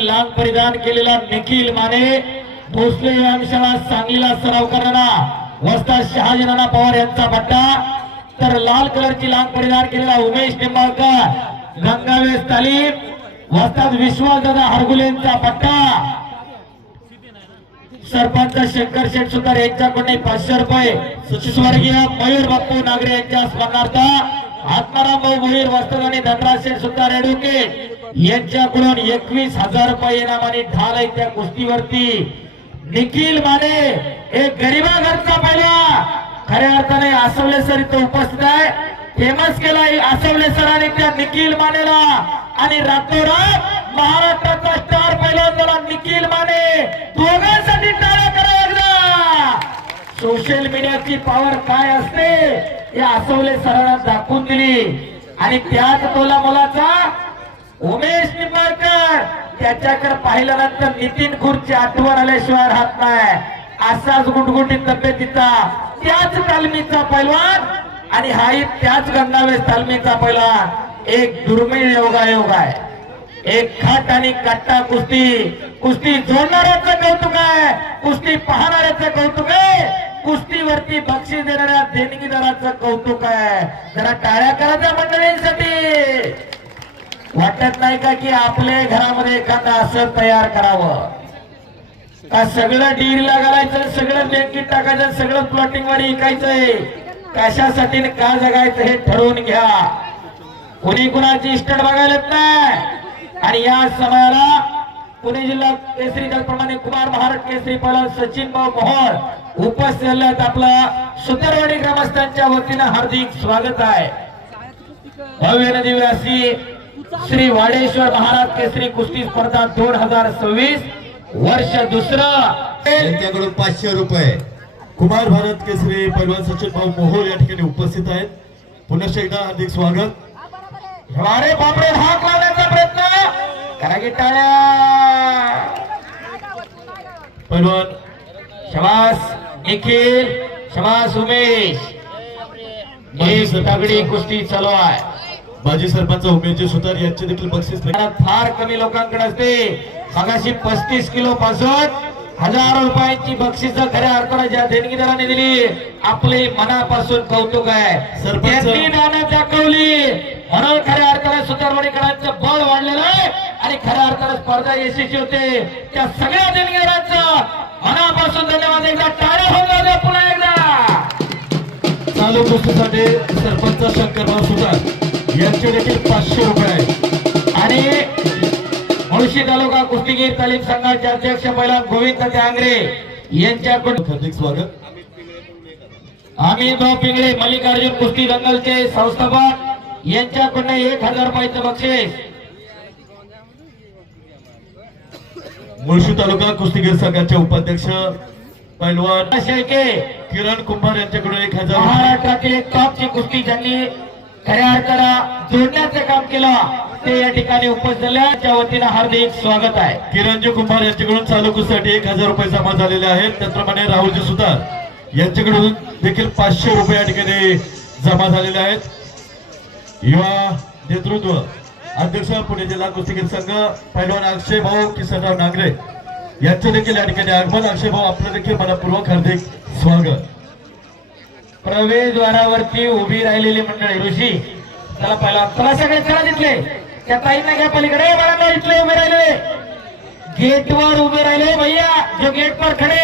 लांब परिधान केलेला निखिल माने भोसले व्यायामशाळा सांगलीला सराव करणारा वस्ताद शहाजीनाना पवार यांचा पट्टा, तर लाल कलरची लांब परिधान केलेला उमेश निंबाळकर गंगावेस तालीम वस्ताद विश्वासदादा हरगुलेंचा पट्टा, सरपंच शंकर शेठ सुतार यांच्याकडून 500 रुपये स्वर्गीय मयूर बाप्पू नागरे यांच्या स्मरणार्थ आत्माराम भाऊ भोईर वस्ताद आणि धनराज शेठ सुतार ॲडव्होकेट यांच्याकडून 21,000 रुपये इनामाने ढाल आहे त्या कुस्तीवरती निखिल माने एक गरीबा घरचा पहिला खऱ्या अर्थाने आसवले सर इथं उपस्थित आहे, फेमस केलाय आसवले सरांनी त्या निखिल मानेला आणि रातोरात महाराष्ट्राचा स्टार पहिलवान झाला निखिल माने। दोघांसाठी टाळ्या करा एकदा। सोशल मीडियाची पॉवर काय असते हे आसवले सरांना दाखवून दिली आणि त्याच तोला मुलाचा उमेश निंबाळकर त्याच्याकडे पाहिल्यानंतर नितीन खुर्ची आठवण आल्याशिवाय राहत नाही, असाच गुटगुटीत तब्येतीचा त्याच तालमीचा पैलवान आणि हाही त्याच गंगावेस तालमीचा पैलवान। एक दुर्मिळ योगायोग आहे, एक खाट आणि कट्टा कुस्ती, कुस्ती जोडणाऱ्याचं कौतुक आहे, कुस्ती पाहणाऱ्याचं कौतुक आहे, कुस्तीवरती बक्षीस देणाऱ्या देणगीदाराचं कौतुक आहे। जरा टाळ्या करा त्या मंडळींसाठी। वाटत नाही का की आपल्या घरामध्ये एखादा असं तयार करावं का सगळं डीलला घालायचं, सगळं बँकेत टाकायचं, सगळं प्लॉटिंग वर विकायचंय, कशासाठी का जगायचं हे ठरवून घ्या। कोणी कुणाची इस्टेट बघायला नाही आणि या समयाला पुणे जिल्हा केसरी त्याचप्रमाणे कुमार महाराष्ट्र केसरी पहिला सचिन भाऊ मोहोळ उपस्थित झालेत। आपलं सुतारवाडी ग्रामस्थांच्या वतीनं हार्दिक स्वागत आहे। भव्य नदी अशी श्री वाडेश्वर महाराज केसरी कुस्ती स्पर्धा 2026 वर्ष दुसरं यांच्याकडून 500 रुपये कुमार भारत केसरी पैलवान सचिन भाऊ मोहोळ या ठिकाणी उपस्थित आहेत। पुन्हा एकदा हार्दिक स्वागत। अरे बापरे, हाक लावण्याचा प्रयत्न करा की टाळ्या। पैलवान शबास निखिल, शबास उमेश, एक तगडी कुस्ती चालू आहे। माजी सरपंच उमेश सुतार यांचे देखील बक्षीस फार कमी लोकांकडे असते, मगाशी 35 किलो पासून हजारो रुपयांची बक्षीस खऱ्या अर्थाने ज्या देणगीदारांनी दिली आपले मनापासून कौतुक आहे। त्यांनी दाना दाखवली म्हणून खऱ्या अर्थाने सुतारवाडीकरांचं बळ वाढलेलं आहे आणि खऱ्या अर्थाने स्पर्धा यशस्वी होते। त्या सगळ्या देणगीदारांचं मनापासून धन्यवाद। एकदा टाळ्या होऊन द्या पुन्हा एकदा। चालू कुस्तीसाठी सरपंच शंकरराव सुतार यांचे देखील 500 रुपये आणि मुळशी तालुका कुस्तीगीर तालीम संघाचे अध्यक्ष पैलवान गोविंद त्यांगरे यांच्याकडून हार्दिक स्वागत। आम्ही भाऊ पिंगळे मल्लिकार्जुन कुस्ती दंगलचे संस्थापक यांच्याकडून 1000 रुपयाचं बक्षीस। मुळशी तालुका कुस्तीगीर संघाचे उपाध्यक्ष पैलवान शेळके किरण कुंभार यांच्याकडून 1000 महाराष्ट्रातील एक टॉपची कुस्ती ज्यांनी खऱ्या अर्थाला जोडण्याचं काम केलं ते या ठिकाणी उपस्थित झाल्याच्या वतीनं हार्दिक स्वागत आहे। किरणजी कुंभार यांच्याकडून चालू कुस्तीसाठी 1000 रुपये जमा झालेले आहेत। त्याचप्रमाणे राहुलजी सुतार यांच्याकडून देखील 500 रुपये या ठिकाणी जमा झालेले आहेत। युवा नेतृत्व अध्यक्ष पुणे जिल्हा कुस्तीगीर संघ पैलवान अक्षय भाऊ किसनराव नागरे यांचे देखील या ठिकाणी आगमन। अक्षय भाऊ आपलं देखील मनपूर्वक हार्दिक स्वागत। प्रवेशद्वारावरती उभी राहिलेली मंडळी ऋषी चला पहिला चला सगळे चला तिथले त्या ताईंना घ्या पलीकडे मला इथले उभे राहिले गेटवर उभे राहिले भैया जो गेट पर खड़े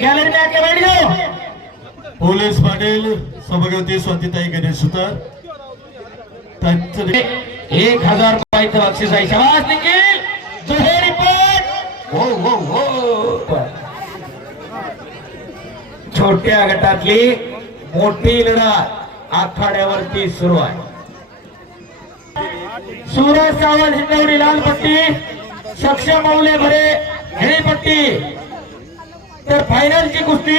गैलरी में आके बैठ जाओ। पोलीस पाटील सभागवती स्वातीताई गणेश सुतार त्यांचं 1000 रुपयाचं बक्षीस आहे। शाबास निखिल, दुहेरी पट। हो हो हो, छोट्या गटातली मोठी लढत आखाड्यावरती सुरू आहे। सूरज सावंत हिंदवडी लाल पट्टी, सक्षम मौले भरे हिरवी पट्टी, तर फायनलची कुस्ती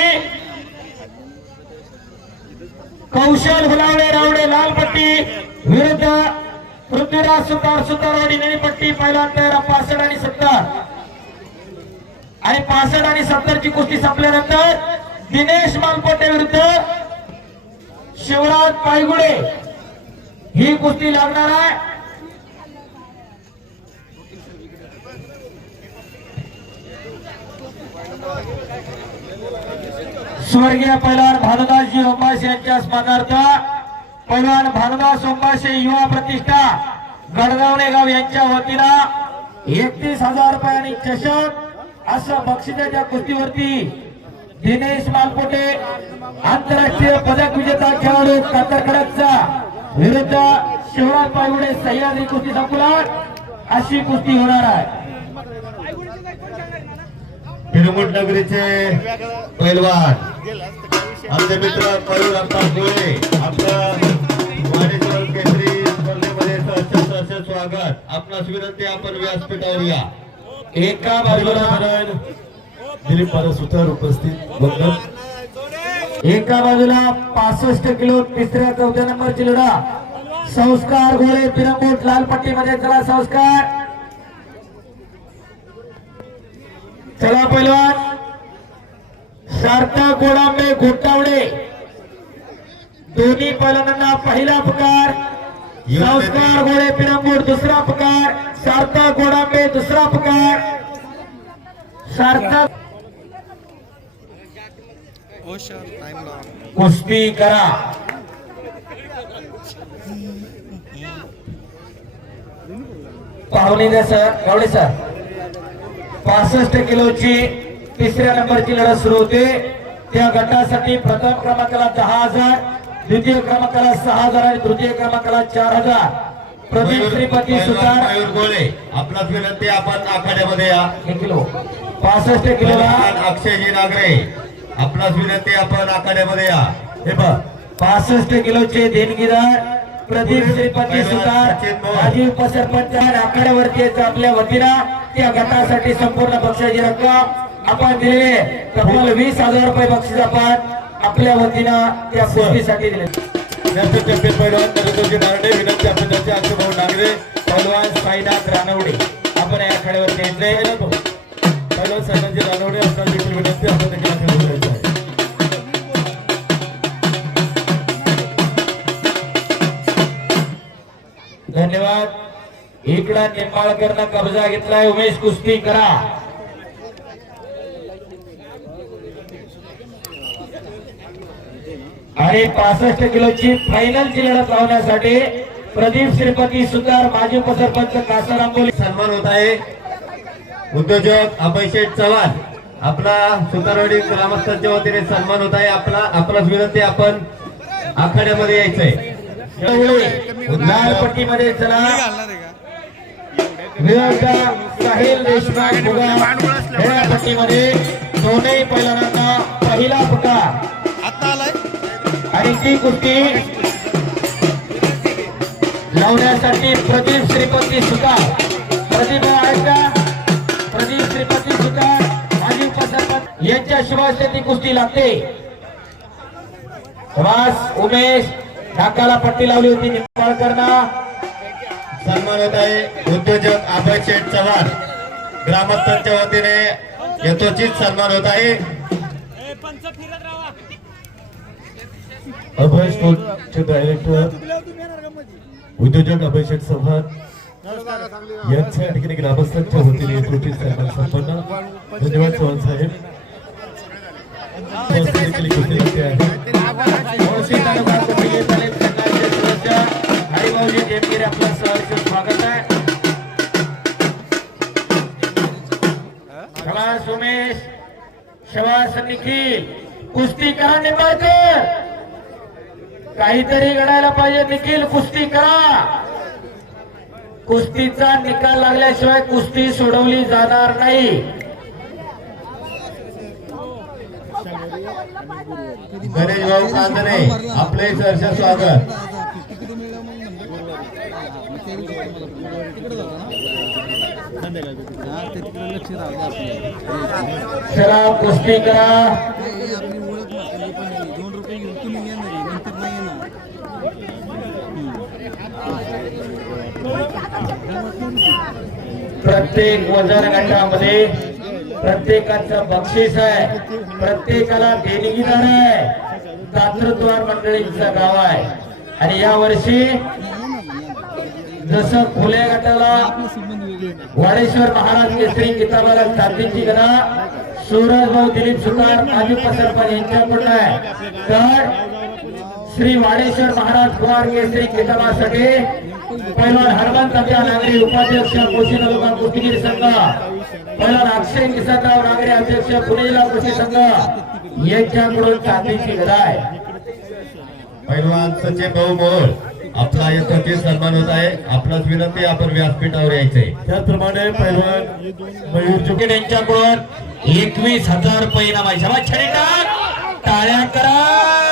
कौशल हुलावडे रावडे लाल पट्टी विरुद्ध पृथ्वीराज सुतार सुतारवाडी निळी पट्टी। पहिला तयार 65 आणि 70 आणि 65 आणि 70 ची कुस्ती संपल्यानंतर दिनेश मालपोटे विरुद्ध शिवराज पायगुडे ही कुस्ती लागणार आहे। स्वर्गीय पैलवान भानुदासजी ओंबाशे यांच्या स्मरणार्थ पैलवान भानुदास ओंबाशे युवा प्रतिष्ठा गडगावणे गाव यांच्या वतीनं 31,000 रुपये आणि चषक असं बक्षिसाच्या कुस्तीवरती दिनेश मालपोटे आंतरराष्ट्रीय पदक विजेता खेळाडू कातरखडकचा विरुद्ध शिवराज पायगुडे सह्याद्री कुस्ती संकुलात अशी कुस्ती होणार आहे. पिरमुट नगरीचे पैलवान आमचे मित्र मयूर अप्पा गोळे आपल्या वाणिज्य केसरी स्पर्धेमध्ये सहर्ष स्वागत. आपणास विनंती आपण व्यासपीठावर या. एका बाजूला दिलीप पारा सुतार उपस्थित वंदन. एका बाजूला 65 किलो तिसऱ्या चौथ्या नंबरची लढा संस्कार गोळे पिरंगूट लाल पट्टीमध्ये. चला संस्कार, चला पैलवान सार्थक गोडांबे घोटावडे दोन्ही पैलवानांना पहिला पुकार. संस्कार गोळे पिरंगूट दुसरा पुकार. सार्थक गोडांबे दुसरा पुकार. सार्थक कुस्ती करा. पाहुणे द्या सर, गावडे सर. 65 किलोची तिसऱ्या नंबरची लढत सुरू होते. त्या गटासाठी प्रथम क्रमांकाला 10,000, द्वितीय क्रमांकाला 6,000 आणि तृतीय क्रमांकाला 4,000. प्रदीप श्रीपती सुतार मयूर गोळे आपणास विनंती आपण आखाड्यामध्ये या. 1 किलो 65 किलोला अक्षयजी नागरे आपणास विनंती आपण आखाड्यामध्ये या. हे पहा 65 किलोचे देणगीदार प्रदीप श्रीपती सुतार माजी उपसरपंच आखाड्यावरती आहेत आपल्या वतीनं. त्या गटासाठी संपूर्ण बक्षिसाची रक्कम आपण दिलेले तब्बल 20,000 रुपये बक्षीस आपण आपल्या वतीनं त्या कुस्तीसाठी दिले. नॅशनल चॅम्पियन पैलवान नरेंद्रजी नारडे विनंती आपण त्यांचे अक्षयभाऊ नागरे. पैलवान साईनाथ रानवडे आपण या आखाड्यावरती येतले. पैलवान साईनाथजी रानवडे आपल्याला देखील विनंती आपण देखील आखाड्यावर जायचं आहे. धन्यवाद. इकडं निंबाळकरनं कब्जा घेतलाय. उमेश कुस्ती करा. आणि 65 किलोची फायनलची लढत लावण्यासाठी प्रदीप श्रीपती सुतार माजी उपसरपंच कासार आंबोली सन्मान होत आहे. उद्योजक अभय शेठ चव्हाण आपला सुतारवाडी ग्रामस्थांच्या वतीने सन्मान होत आहे. आपणास विनंती आपण आखाड्यामध्ये यायचंय. लाल पट्टीमध्ये चला विराजा साहिल देशमुख भुगा निळ्या पट्टीमध्ये. दोन्ही पैलवानांना पहिला पुकार आणि ती कुस्ती लावण्यासाठी प्रदीप श्रीपती सुतार. प्रदीप आहेत का? प्रदीप श्रीपती सुतार माजी उपसरपंच यांच्या शुभास्ते ती कुस्ती लागते. वास उमेश ढाकाला पट्टी लावली होती निंबाळकरनं. सन्मान होत आहे. उद्योजक अभय शेठ चव्हाण ग्रामस्थांच्या वतीने यथोचित सन्मान होत आहे. अभय स्पोर्टचे डायरेक्टर उद्योजक अभय शेठ चव्हाण यांच्या ठिकाणी ग्रामस्थांच्या वतीने यथोचित सन्मान संपन्न. धन्यवाद चव्हाण साहेब. देखील कुस्ती लागते आहे. मुळशी तालुका कुस्ती तालीम संघाचे सदस्य हरिभाऊजी देवगिरे आपलं सहर्ष स्वागत आहे. शबास उमेश, शबास निखिल. कुस्ती करा निंबाळकर. काहीतरी घडायला पाहिजे. निखिल कुस्ती करा. कुस्तीचा निकाल लागल्याशिवाय कुस्ती सोडवली जाणार नाही. गणेश भाऊ कांदणे आपले सहर्ष स्वागत. चला कुस्ती करा. प्रत्येक वजन गटामध्ये प्रत्येकाचं बक्षीस आहे. प्रत्येकाला देणगीदार आहे. दातृत्वार मंडळींचं गाव आहे. आणि या वर्षी जसं खुल्या गटाला वाडेश्वर महाराज केसरी किताबाला चांदीची गदा सूरज भाऊ दिलीप सुतार माजी सरपंच यांच्याकडून आहे. तर श्री वाडेश्वर महाराज कुमार केसरी किताबासाठी पैलवान हनुमंत नागरी उपाध्यक्ष कोशी तालुका कुस्तीगीर संघ, पैलवान अक्षय किसनराव नागरे अध्यक्ष पुणे जिल्हा कुस्ती संघ यांच्याकडून चांदीची लढाई. पैलवान सचिन भाऊ मोहोळ आपला यथोचित सन्मान होत आहे. आपणास विनंती आपण व्यासपीठावर यायचे. त्याचप्रमाणे पैलवान मयूर जोके यांच्याकडून 21,000 रुपये इनाम आहे. शाबास, छडी टाक, टाळ्या करा.